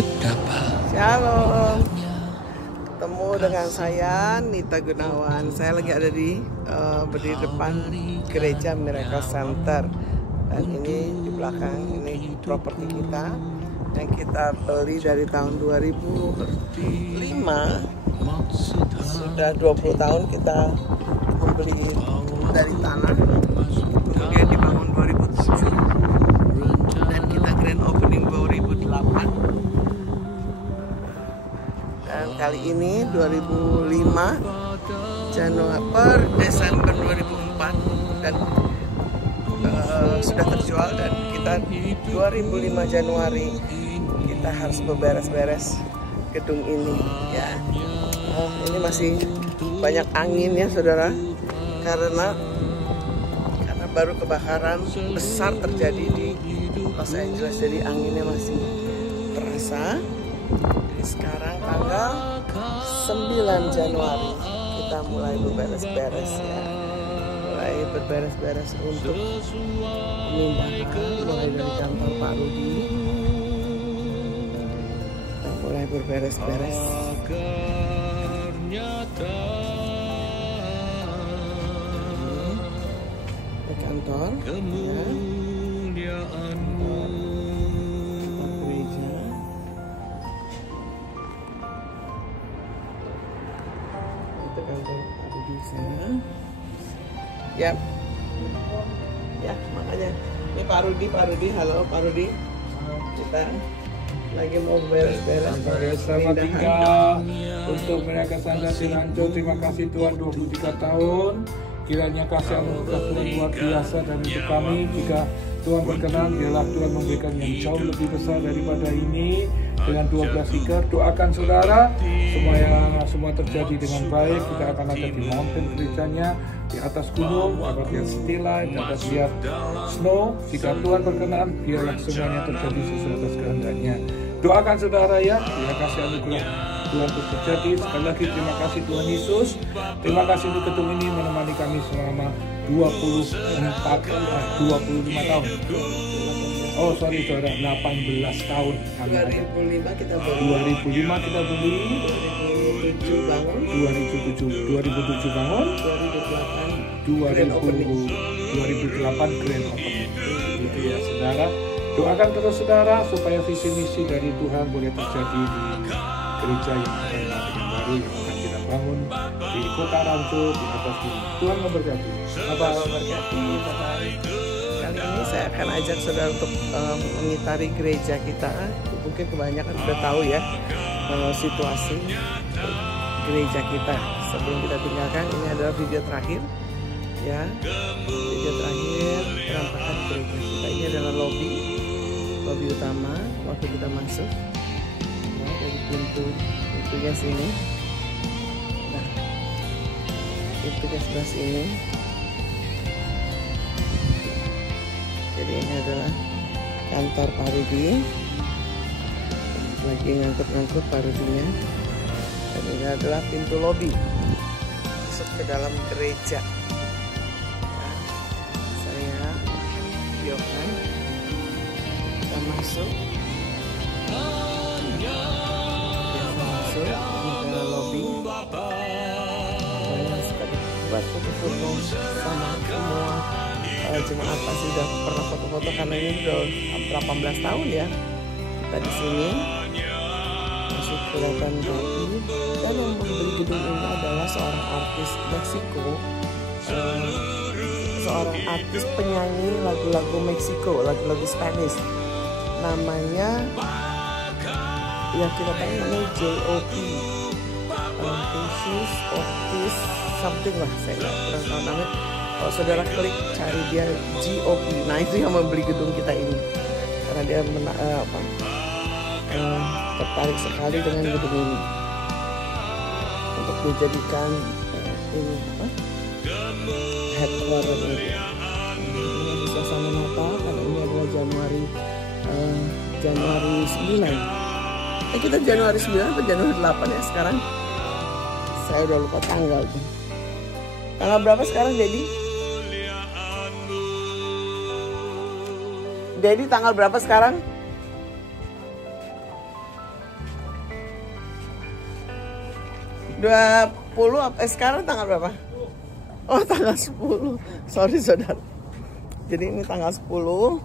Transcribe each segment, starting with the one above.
Shalom. Ketemu dengan saya Nita Gunawan. Saya lagi ada di berdiri depan gereja Miracle Center. Dan ini di belakang ini properti kita yang kita beli dari tahun 2005. Sudah 20 tahun kita membeli dari tanah. Kemudian dibangun 2007 dan kita grand opening 2008. Dan kali ini 2005 Januari per Desember 2004 dan sudah terjual, dan kita 2005 Januari kita harus beberes-beres gedung ini ya. Ini masih banyak angin ya saudara, karena baru kebakaran besar terjadi di Los Angeles, jadi anginnya masih terasa. Jadi sekarang tanggal 9 Januari kita mulai beberes-beres ya, mulai beberes-beres untuk pemindahan, mulai dari kantor Pak Rudi kita mulai beberes-beres. Kantor ya. Gereja. Itu kantor Pak Rudi sana. Ya. Ya, makanya ini Pak Rudi, halo Pak Rudi. Kita lagi mau beres-beres. Selamat tinggal untuk mereka Sanda Silanjo. Terima kasih Tuhan 23 tahun. Kiranya kasih anugerah Tuhan luar biasa dan untuk kami. Jika Tuhan berkenan, biarlah Tuhan memberikan yang jauh lebih besar daripada ini. Dengan 12 ikar, doakan saudara semua terjadi dengan baik. Kita akan ada di mountain gerejanya, di atas gunung, dapat lihat stila, dapat lihat snow. Jika Tuhan berkenan, biarlah semuanya terjadi sesuai atas kehendaknya. Doakan saudara ya, biar kasih anugerah Tuhan untuk terjadi. Sekali lagi terima kasih Tuhan Yesus. Terima kasih untuk gedung ini menemani kami selama 25 tahun. Oh sorry saudara, 18 tahun kami ada. 2005 kita beli. 2005 kita beli. 2007 bangun. 2007 bangun. 2008 grand opening. Gitu ya saudara. Doakan terus saudara supaya visi misi dari Tuhan boleh terjadi di gereja yang akan baru yang akan kita bangun di kota Rancho di atas gunung. Tuhan memberkati. Bapak memberkati. Kali ini saya akan ajak saudara untuk mengitari gereja kita. Mungkin kebanyakan sudah tahu ya situasi gereja kita. Sebelum kita tinggalkan, ini adalah video terakhir ya, video terakhir penampakan gereja kita. Ini adalah lobby utama waktu kita masuk. Nah, dari pintunya sini. Nah, pintunya sebelah sini. Jadi ini adalah kantor Pak Rudi. Lagi ngangkut Pak Rudinya. Dan ini adalah pintu lobi masuk ke dalam gereja. Nah, saya videokan kita masuk. Masuk, ini adalah lobi. Saya suka buat foto-foto sama semua jemaat pasti sudah pernah foto-foto, karena ini sudah 18 tahun ya kita di sini. Masih kelihatan rapi. Dan yang membeli gedung ini adalah seorang artis Meksiko, seorang artis penyanyi lagu-lagu Meksiko, lagu-lagu Spanish. Namanya yang kita tahu namanya J.O.P. Jesus Ortiz something lah, saya kurang tahu namanya. Kalau saudara klik cari dia G.O.P. Nah itu yang membeli gedung kita ini, karena dia tertarik sekali dengan gedung ini untuk dijadikan ini headquarter ini. Ini suasana Natal karena ini adalah Januari 9. Kita Januari 9 atau Januari 8 ya sekarang? Saya udah lupa tanggal tuh. Tanggal berapa sekarang Dedi? Dedi tanggal berapa sekarang? 20 sekarang tanggal berapa? Oh, tanggal 10. Sorry saudara. Jadi ini tanggal 10.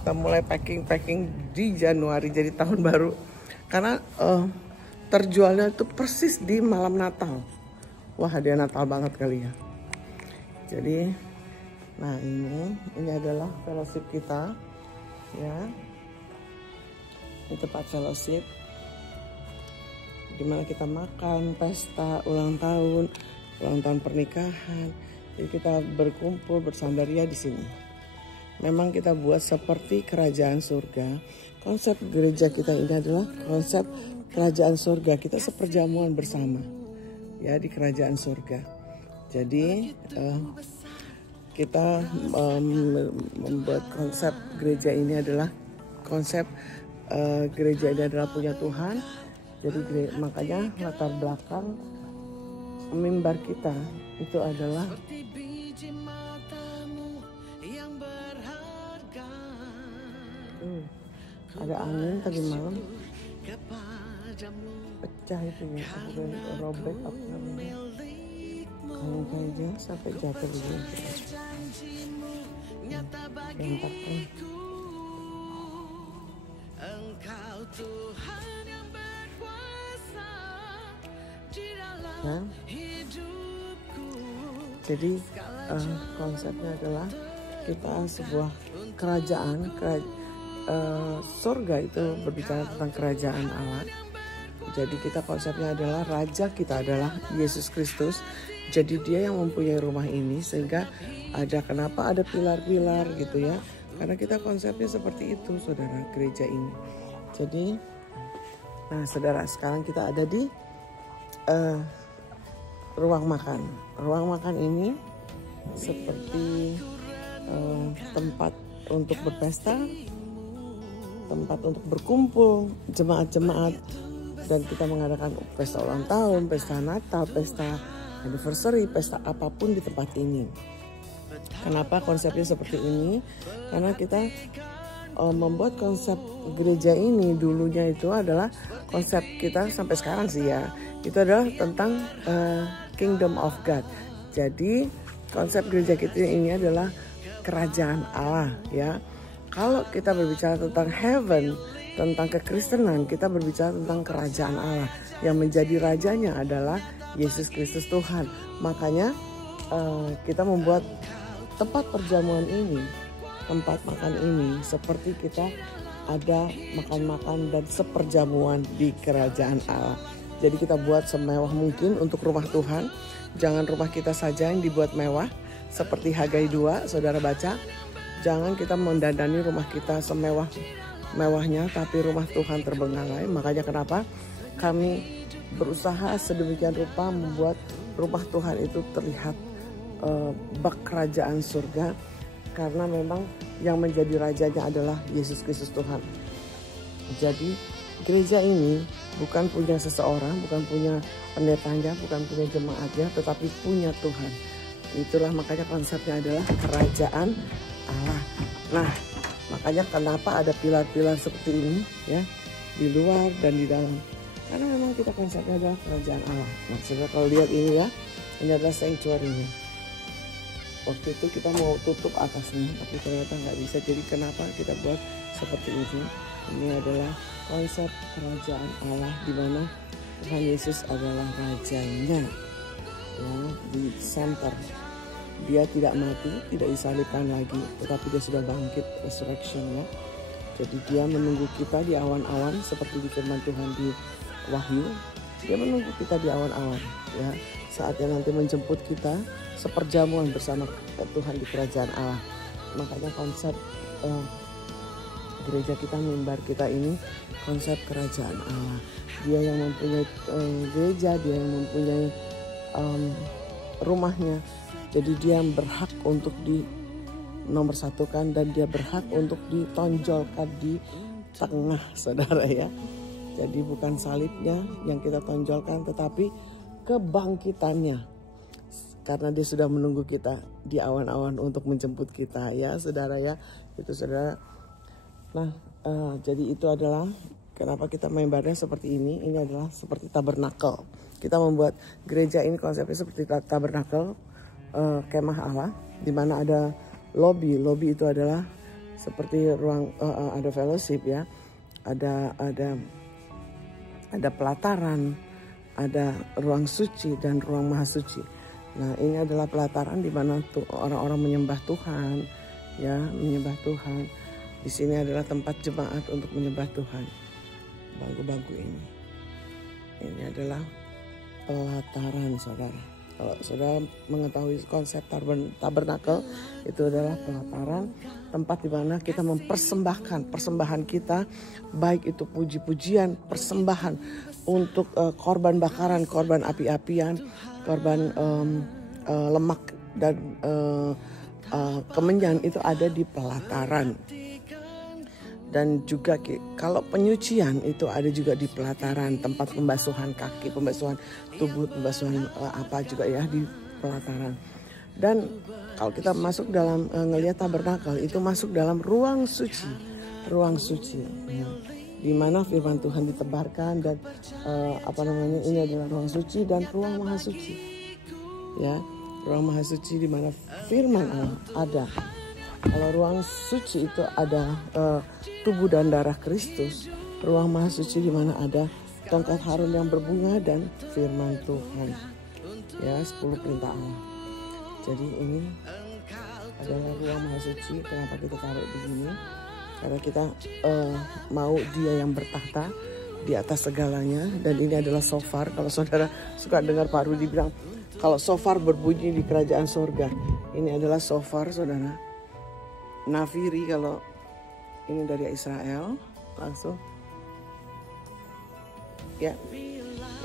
Kita mulai packing di Januari, jadi tahun baru. Karena terjualnya itu persis di malam Natal. Wah, hadiah Natal banget kali ya. Jadi, nah ini adalah fellowship kita, ya. Ini tempat fellowship, dimana kita makan, pesta, ulang tahun pernikahan. Jadi kita berkumpul bersandaria di sini. Memang kita buat seperti kerajaan surga. Konsep gereja kita ini adalah konsep kerajaan surga. Kita seperjamuan bersama, ya, di kerajaan surga. Jadi kita membuat konsep gereja ini adalah konsep gereja ini adalah punya Tuhan. Jadi makanya latar belakang mimbar kita itu adalah ada angin tadi malam pecah itu ya, kemudian robek apa namanya, kalau kayaknya sampai jatuh begini. Berantakan. Nah, jadi konsepnya adalah kita sebuah kerajaan surga itu berbicara tentang kerajaan Allah. Jadi kita konsepnya adalah raja kita adalah Yesus Kristus. Jadi dia yang mempunyai rumah ini, sehingga kenapa ada pilar-pilar gitu ya. Karena kita konsepnya seperti itu, saudara, gereja ini. Jadi, nah saudara, sekarang kita ada di ruang makan. Ruang makan ini seperti tempat untuk berpesta, tempat untuk berkumpul jemaat-jemaat, dan kita mengadakan pesta ulang tahun, pesta Natal, pesta anniversary, pesta apapun di tempat ini. Kenapa konsepnya seperti ini? Karena kita membuat konsep gereja ini dulunya itu adalah konsep kita sampai sekarang sih ya. Itu adalah tentang Kingdom of God. Jadi konsep gereja kita ini adalah kerajaan Allah, ya. Kalau kita berbicara tentang heaven, tentang kekristenan, kita berbicara tentang kerajaan Allah. Yang menjadi rajanya adalah Yesus Kristus Tuhan. Makanya kita membuat tempat perjamuan ini, tempat makan ini, seperti kita ada makan-makan dan seperjamuan di kerajaan Allah. Jadi kita buat semewah mungkin untuk rumah Tuhan. Jangan rumah kita saja yang dibuat mewah, seperti Hagai 2, saudara baca. Jangan kita mendandani rumah kita semewah-mewahnya, tapi rumah Tuhan terbengkalai. Makanya kenapa kami berusaha sedemikian rupa membuat rumah Tuhan itu terlihat bak kerajaan surga. Karena memang yang menjadi rajanya adalah Yesus Kristus Tuhan. Jadi gereja ini bukan punya seseorang, bukan punya pendetanya, bukan punya jemaatnya, tetapi punya Tuhan. Itulah makanya konsepnya adalah kerajaan Allah. Nah, makanya kenapa ada pilar-pilar seperti ini ya, di luar dan di dalam. Karena memang kita konsepnya adalah kerajaan Allah. Nah, saudara kalau lihat ini ya, ini adalah sanctuary-nya. Waktu itu kita mau tutup atasnya, tapi ternyata nggak bisa. Jadi kenapa kita buat seperti ini? Ini adalah konsep kerajaan Allah, di mana Tuhan Yesus adalah rajanya, ya, di center. Dia tidak mati, tidak disalibkan lagi, tetapi dia sudah bangkit, resurrection ya. Jadi dia menunggu kita di awan-awan, seperti di firman Tuhan di Wahyu. Dia menunggu kita di awan-awan ya. Saatnya nanti menjemput kita seperjamuan bersama Tuhan di kerajaan Allah. Makanya konsep gereja kita, mimbar kita ini konsep kerajaan Allah. Dia yang mempunyai gereja, dia yang mempunyai rumahnya. Jadi dia yang berhak untuk dinomorsatukan dan dia berhak untuk ditonjolkan di tengah, saudara ya. Jadi bukan salibnya yang kita tonjolkan, tetapi kebangkitannya. Karena dia sudah menunggu kita di awan-awan untuk menjemput kita ya, saudara ya. Itu saudara. Nah, jadi itu adalah Kenapa kita membahasnya seperti ini? Ini adalah seperti tabernakel. Kita membuat gereja ini konsepnya seperti tabernakel, kemah Allah, di mana ada lobby. Lobby itu adalah seperti ruang, ada fellowship ya, ada pelataran, ada ruang suci dan ruang maha suci. Nah, ini adalah pelataran di mana tuh orang-orang menyembah Tuhan, ya, menyembah Tuhan. Di sini adalah tempat jemaat untuk menyembah Tuhan. Bangku-bangku ini adalah pelataran, saudara. Kalau saudara mengetahui konsep tabernakel, itu adalah pelataran, tempat di mana kita mempersembahkan persembahan kita, baik itu puji-pujian, persembahan untuk korban bakaran, korban api-apian, korban lemak dan kemenyan, itu ada di pelataran. Dan juga kalau penyucian itu ada juga di pelataran, tempat pembasuhan kaki, pembasuhan tubuh, pembasuhan apa juga ya di pelataran. Dan kalau kita masuk dalam ngelihat tabernakel, itu masuk dalam ruang suci ya, di mana firman Tuhan ditebarkan dan ini adalah ruang suci dan ruang maha suci ya, ruang maha suci di mana firman Allah ada. Kalau ruang suci itu ada tubuh dan darah Kristus, ruang maha suci di mana ada tongkat Harun yang berbunga dan firman Tuhan. Ya, 10 perintah Allah. Jadi ini adalah ruang maha suci. Kenapa kita taruh begini? Karena kita mau Dia yang bertahta di atas segalanya, dan ini adalah shofar. Kalau saudara suka dengar Pak Rudi bilang, kalau shofar berbunyi di kerajaan surga, ini adalah shofar, saudara. Nafiri, kalau ini dari Israel langsung ya,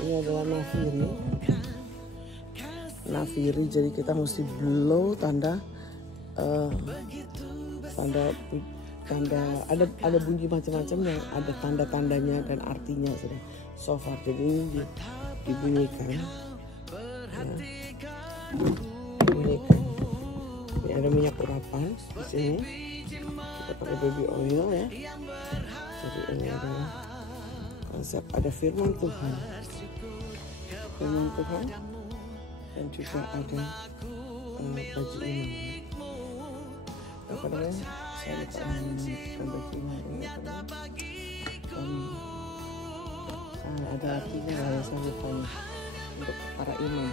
ini adalah nafiri. Jadi kita mesti blow tanda ada bunyi macam-macam yang ada tanda-tandanya dan artinya, sudah shofar. Jadi ini dibunyikan ya. Dibunyikan. Ini ada minyak urapan di sini. Kita pakai baby oil ya. Jadi ini adalah konsep, ada firman Tuhan, dan juga ada baju imam. Apa namanya? Saya lupa baju imam ini apa namanya? Ada artinya ya, saya lupa nih, untuk para imam.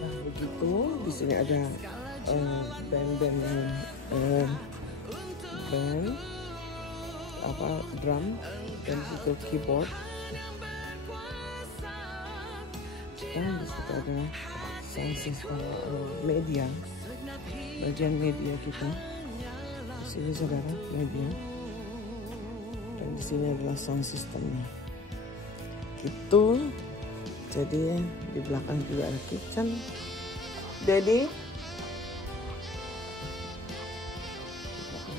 Begitu, di sini ada band drum, dan itu keyboard, dan di situ ada sound system, media, bagian media kita. Di sini saudara media, dan di sini adalah sound systemnya. Gitu. Jadi di belakang juga ada kitchen. Jadi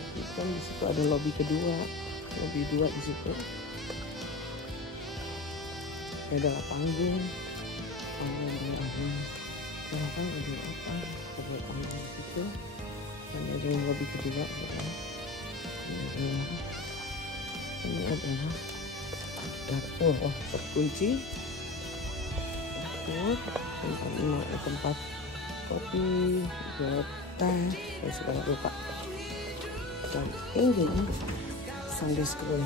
di situ ada lobby kedua, lobby 2 di situ. Ada panggung ada panggung di situ. Dan ada lobby kedua. Ini adalah terkunci. Tempat kopi, buat teh, dan segala lupa. Dan ini Sunday School.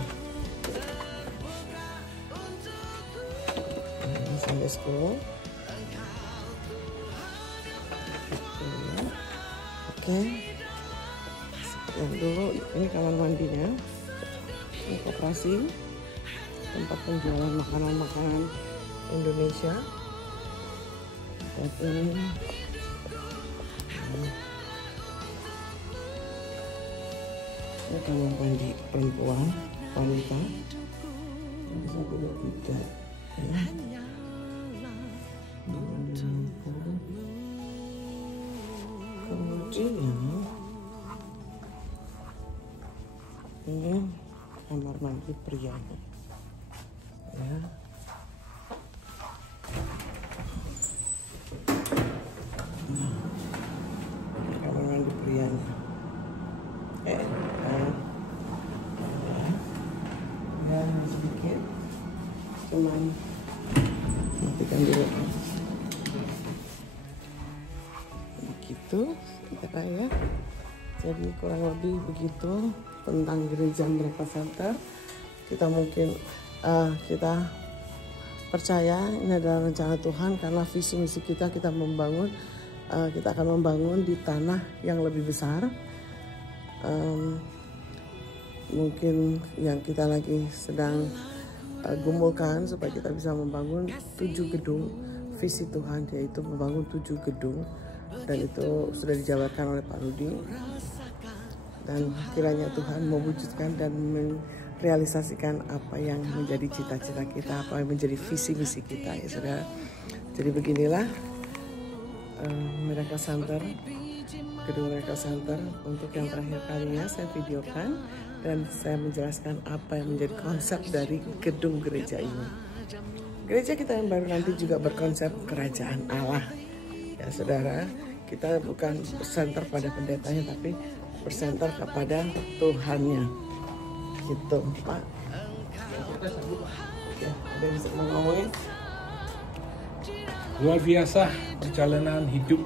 Ini Sunday School. Oke. Yang dulu ini kamar mandinya. Ini koperasi, tempat penjualan makanan-makanan Indonesia. Dan ini kamar mandi perempuan, wanita. Ini 1, 2, 3 ya. Kemudian ini kamar mandi pria ya. Kamar mandi pria. teman. Matikan dulu. Begitu, ya. Jadi kurang lebih begitu tentang gereja Miracle Center. Kita mungkin kita percaya ini adalah rencana Tuhan, karena visi misi kita membangun, kita akan membangun di tanah yang lebih besar. Mungkin yang kita lagi sedang gumulkan supaya kita bisa membangun 7 gedung. Visi Tuhan yaitu membangun 7 gedung, dan itu sudah dijabarkan oleh Pak Rudi. Dan kiranya Tuhan mewujudkan dan merealisasikan apa yang menjadi cita-cita kita, apa yang menjadi visi misi kita, ya saudara. Jadi beginilah Miracle Center, gedung Miracle Center untuk yang terakhir kalinya saya videokan, dan saya menjelaskan apa yang menjadi konsep dari gedung gereja ini. Gereja kita yang baru nanti juga berkonsep kerajaan Allah, ya saudara. Kita bukan bersenter pada pendetanya, tapi bersenter kepada Tuhannya, gitu Pak. Ya, ada yang bisa ngomongin? Luar biasa perjalanan hidup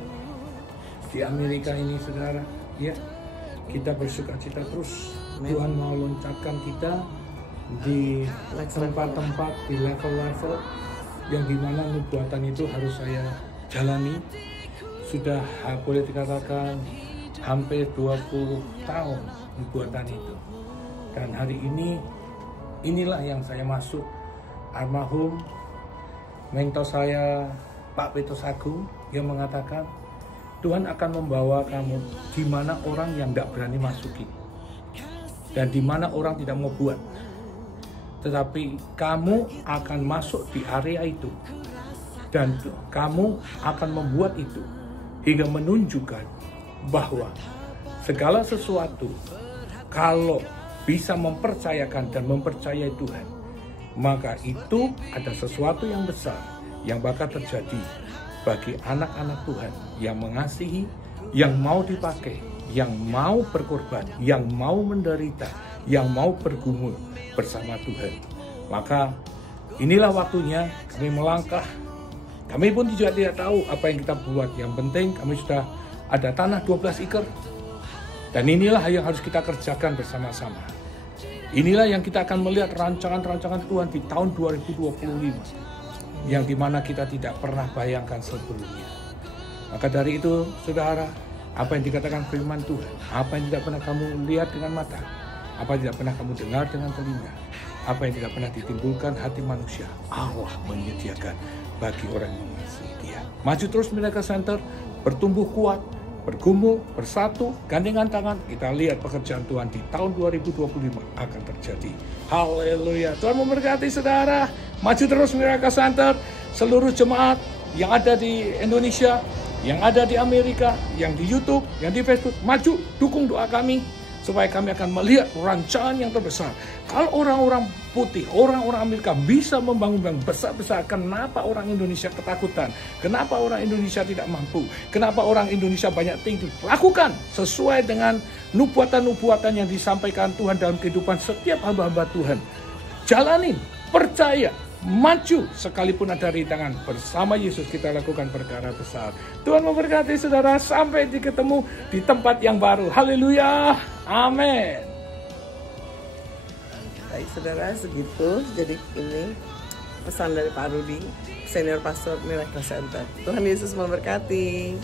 di Amerika ini, saudara. Ya, kita bersukacita terus. Tuhan mau loncatkan kita di tempat-tempat, di level-level yang dimana nubuatan itu harus saya jalani. Sudah boleh dikatakan hampir 20 tahun nubuatan itu. Dan hari ini, inilah yang saya masuk. Almarhum mentor saya, Pak Petrus Agung, yang mengatakan Tuhan akan membawa kamu di mana orang yang tidak berani masuki, dan di mana orang tidak mau buat. Tetapi kamu akan masuk di area itu, dan kamu akan membuat itu hingga menunjukkan bahwa segala sesuatu kalau bisa mempercayakan dan mempercayai Tuhan, maka itu ada sesuatu yang besar yang bakal terjadi bagi anak-anak Tuhan yang mengasihi, yang mau dipakai, yang mau berkorban, yang mau menderita, yang mau bergumul bersama Tuhan. Maka inilah waktunya kami melangkah. Kami pun juga tidak tahu apa yang kita buat. Yang penting kami sudah ada tanah 12 acre. Dan inilah yang harus kita kerjakan bersama-sama. Inilah yang kita akan melihat rancangan-rancangan Tuhan di tahun 2025. Yang dimana kita tidak pernah bayangkan sebelumnya. Maka dari itu, saudara, apa yang dikatakan firman Tuhan, apa yang tidak pernah kamu lihat dengan mata, apa yang tidak pernah kamu dengar dengan telinga, apa yang tidak pernah ditimbulkan hati manusia, Allah menyediakan bagi orang yang mengasihi Dia. Maju terus Miracle Center, bertumbuh kuat, bergumul, bersatu, gandengan tangan. Kita lihat pekerjaan Tuhan di tahun 2025 akan terjadi. Haleluya. Tuhan memberkati saudara. Maju terus Miracle Center. Seluruh jemaat yang ada di Indonesia, yang ada di Amerika, yang di YouTube, yang di Facebook, maju, dukung doa kami supaya kami akan melihat rancangan yang terbesar. Kalau orang-orang putih, orang-orang Amerika bisa membangun yang besar-besar, kenapa orang Indonesia ketakutan? Kenapa orang Indonesia tidak mampu? Kenapa orang Indonesia banyak tinggi? Lakukan sesuai dengan nubuatan-nubuatan yang disampaikan Tuhan dalam kehidupan setiap hamba-hamba Tuhan. Jalanin, percaya, maju, sekalipun ada rintangan, bersama Yesus kita lakukan perkara besar. Tuhan memberkati saudara, sampai ketemu di tempat yang baru. Haleluya, amin. Baik saudara, segitu. Jadi ini pesan dari Pak Rudi, senior pastor Miracle Center. Tuhan Yesus memberkati.